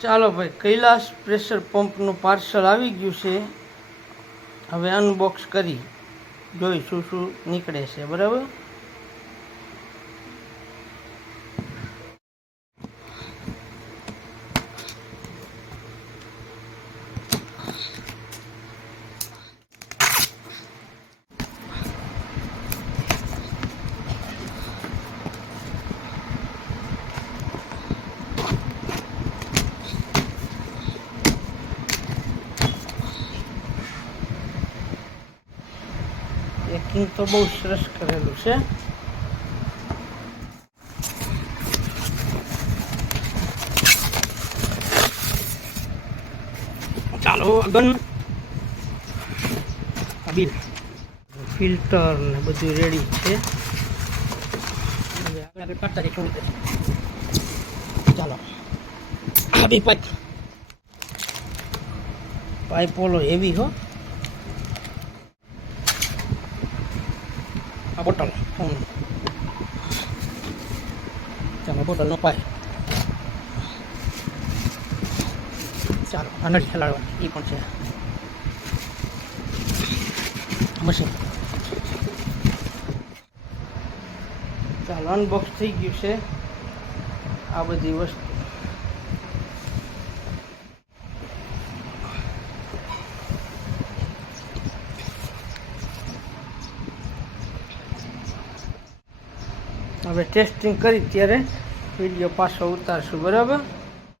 ચાલો ભાઈ, Kailash pressure પંપનું parcel આવી ગયું છે. હવે અનબોક્સ કરી જોઈ શું શું નીકળે છે. બરાબર, પેકિંગ તો બહુ સરસ કરેલું છે. ચાલો આગળ બિલ ફિલ્ટર ને બધું રેડી છે. આગળ કાઢતા જઈ છોડી દે. ચાલો આ બી પાઇપ ઓલો હેવી હો. આ બોટલ ચાલો બોટલનો પાઇપ. ચાલો આ નળી હલાડવાની એ પણ છે. મશીન ચાલો અનબોક્સ થઈ ગયું છે આ બધી વસ્તુ. હવે ટેસ્ટિંગ કરી ત્યારે વિડીયો પાછો ઉતારશું. બરાબર.